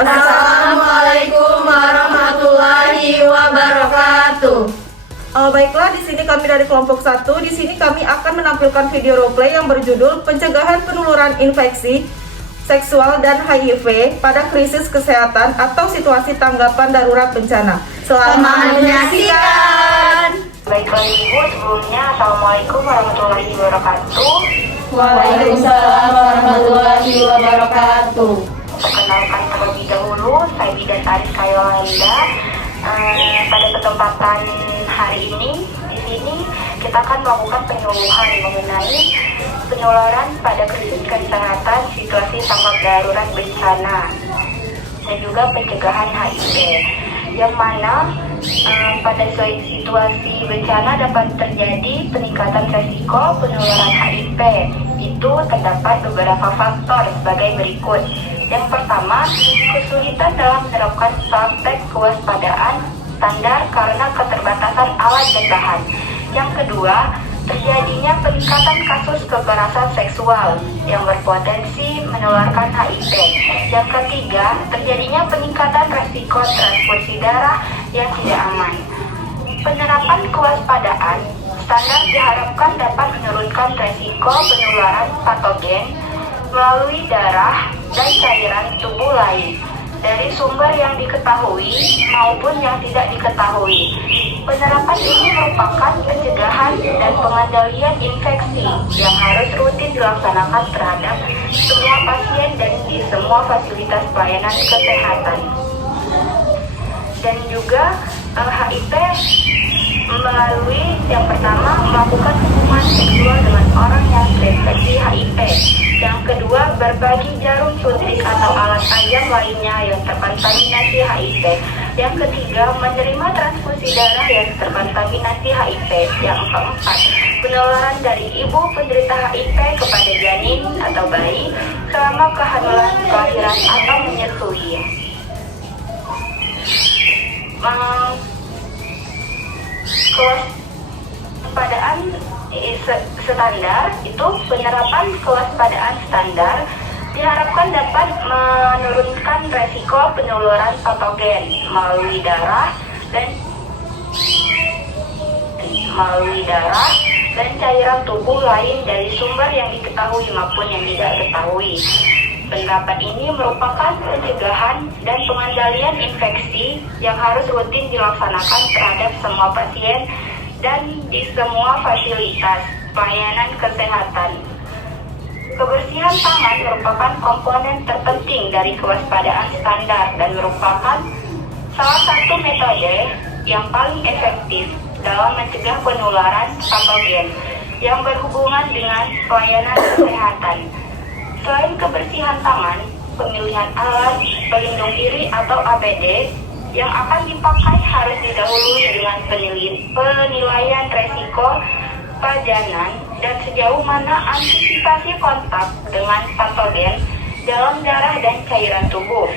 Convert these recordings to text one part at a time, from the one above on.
Assalamualaikum warahmatullahi wabarakatuh. Baiklah, di sini kami dari kelompok 1. Di sini kami akan menampilkan video roleplay yang berjudul Pencegahan Penularan Infeksi Seksual dan HIV pada Krisis Kesehatan atau Situasi Tanggapan Darurat Bencana. Selamat menyaksikan. Baiklah Ibu, sebelumnya Assalamualaikum warahmatullahi wabarakatuh. Waalaikumsalam warahmatullahi wabarakatuh. Perkenalkan terlebih dahulu, saya Bidan Aris Kayolanda. Pada kesempatan hari ini, di sini kita akan melakukan penyuluhan mengenai penularan pada krisis kesehatan, situasi tanggap darurat bencana, dan juga pencegahan HIV. Yang mana pada situasi bencana dapat terjadi peningkatan resiko penularan HIV. Itu terdapat beberapa faktor sebagai berikut. Yang pertama, kesulitan dalam menerapkan praktek kewaspadaan standar karena keterbatasan alat dan bahan. Yang kedua, terjadinya peningkatan kasus kekerasan seksual yang berpotensi menularkan HIV. Yang ketiga, terjadinya peningkatan resiko transfusi darah yang tidak aman. Penerapan kewaspadaan standar diharapkan dapat menurunkan resiko penularan patogen melalui darah dan cairan tubuh lain dari sumber yang diketahui maupun yang tidak diketahui. Penerapan ini merupakan pencegahan dan pengendalian infeksi yang harus rutin dilaksanakan terhadap semua pasien dan di semua fasilitas pelayanan kesehatan. Dan juga HIV melalui yang pertama melakukan hubungan seksual dengan orang yang terinfeksi HIV. Yang kedua, berbagi jarum suntik atau alat ajang lainnya yang terkontaminasi HIV. Yang ketiga, menerima transfusi darah yang terkontaminasi HIV. Yang keempat, penularan dari ibu penderita HIV kepada janin atau bayi selama kehamilan, kelahiran atau menyusui. Kewaspadaan standar itu penerapan kewaspadaan standar diharapkan dapat menurunkan resiko penularan patogen melalui darah dan cairan tubuh lain dari sumber yang diketahui maupun yang tidak diketahui. Penerapan ini merupakan pencegahan dan pengendalian infeksi yang harus rutin dilaksanakan terhadap semua pasien dan di semua fasilitas pelayanan kesehatan. Kebersihan tangan merupakan komponen terpenting dari kewaspadaan standar dan merupakan salah satu metode yang paling efektif dalam mencegah penularan patogen yang berhubungan dengan pelayanan kesehatan. Selain kebersihan tangan, pemilihan alat pelindung diri atau APD yang akan dipakai harus didahului dengan penilaian resiko pajanan dan sejauh mana antisipasi kontak dengan patogen dalam darah dan cairan tubuh.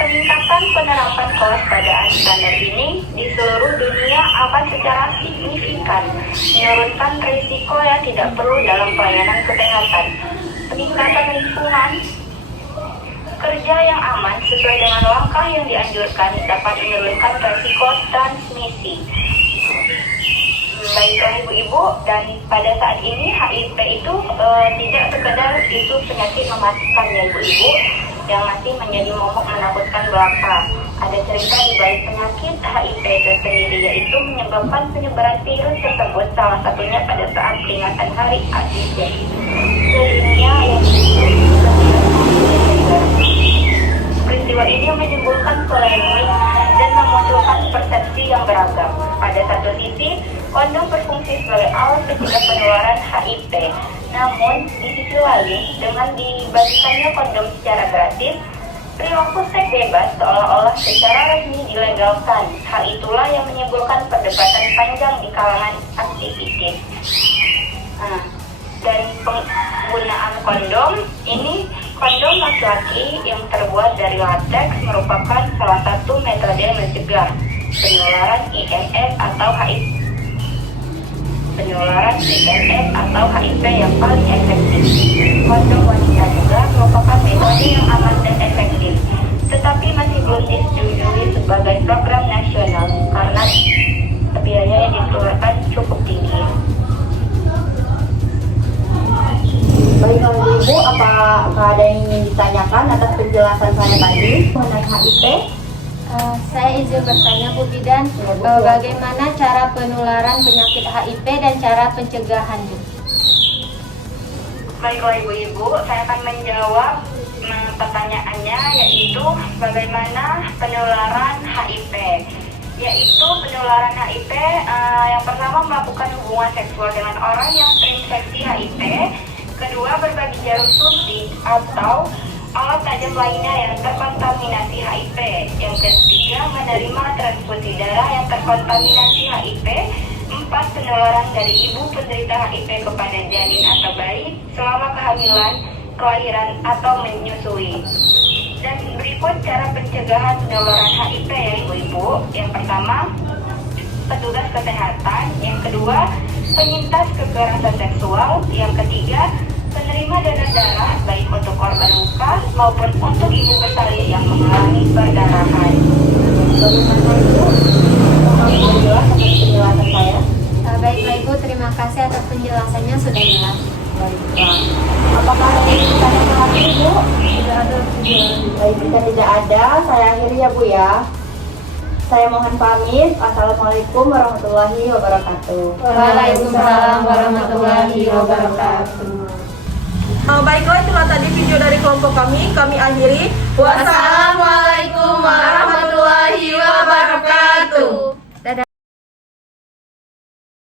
Peningkatan penerapan kewaspadaan standar ini di seluruh dunia akan secara signifikan menurunkan risiko yang tidak perlu dalam pelayanan kesehatan. Peningkatan lingkungan kerja yang aman sesuai dengan langkah yang dianjurkan dapat menurunkan risiko transmisi. Baiklah ibu-ibu, dan pada saat ini HIV itu tidak sekedar itu penyakit mematikan ya ibu-ibu, yang masih menjadi momok menakutkan belaka. Ada cerita di balik penyakit HIV itu sendiri, yaitu menyebabkan penyebaran virus tersebut, salah satunya pada saat peringatan Hari AIDS sedunia yang peristiwa ini menimbulkan polemik dan memunculkan persepsi yang beragam. Pada satu sisi, kondom berfungsi sebagai alat mencegah penularan HIV. Namun, di sisi lain, dengan dibagikannya kondom secara gratis, perilaku seks bebas seolah-olah secara resmi dilegalkan. Hal itulah yang menimbulkan perdebatan panjang di kalangan aktivis. Dan penggunaan kondom ini, kondom laki-laki yang terbuat dari lateks merupakan salah satu metode mencegah penularan IMS atau HIV. Penularan IMS atau HIV yang paling efektif. Kondom wanita juga merupakan metode yang aman dan efektif apakah ada yang ingin ditanyakan atas penjelasan saya tadi mengenai HIP? Saya izin bertanya Bu Bidan, bagaimana cara penularan penyakit HIP dan cara pencegahannya? Baiklah Ibu-Ibu, saya akan menjawab pertanyaannya, yaitu bagaimana penularan HIV. Yaitu penularan HIV yang pertama melakukan hubungan seksual dengan orang yang terinfeksi HIV, kedua berbagi jarum suntik atau alat tajam lainnya yang terkontaminasi HIV, yang ketiga menerima transfusi darah yang terkontaminasi HIV, empat penularan dari ibu penderita HIV kepada janin atau bayi selama kehamilan, kelahiran atau menyusui. Dan berikut cara pencegahan penularan HIV ya Ibu-Ibu. Yang pertama, petugas kesehatan. Yang kedua, penyintas kekerasan seksual. Yang ketiga, penerima donor darah baik untuk korban luka maupun untuk ibu bersalin yang mengalami perdarahan. Bagaimana Ibu? Apakah jelas atas penjelasan saya? Baiklah Ibu, terima kasih atas penjelasannya sudah jelas. Baiklah. Apakah ada yang ditanyakan lagi Ibu? Tidak ada penjelasan. Baik, jika tidak ada, saya akhiri ya Bu ya. Saya mohon pamit. Assalamualaikum warahmatullahi wabarakatuh. Waalaikumsalam warahmatullahi wabarakatuh. Baiklah, itulah tadi video dari kelompok kami. Kami akhiri. Wassalamualaikum warahmatullahi wabarakatuh.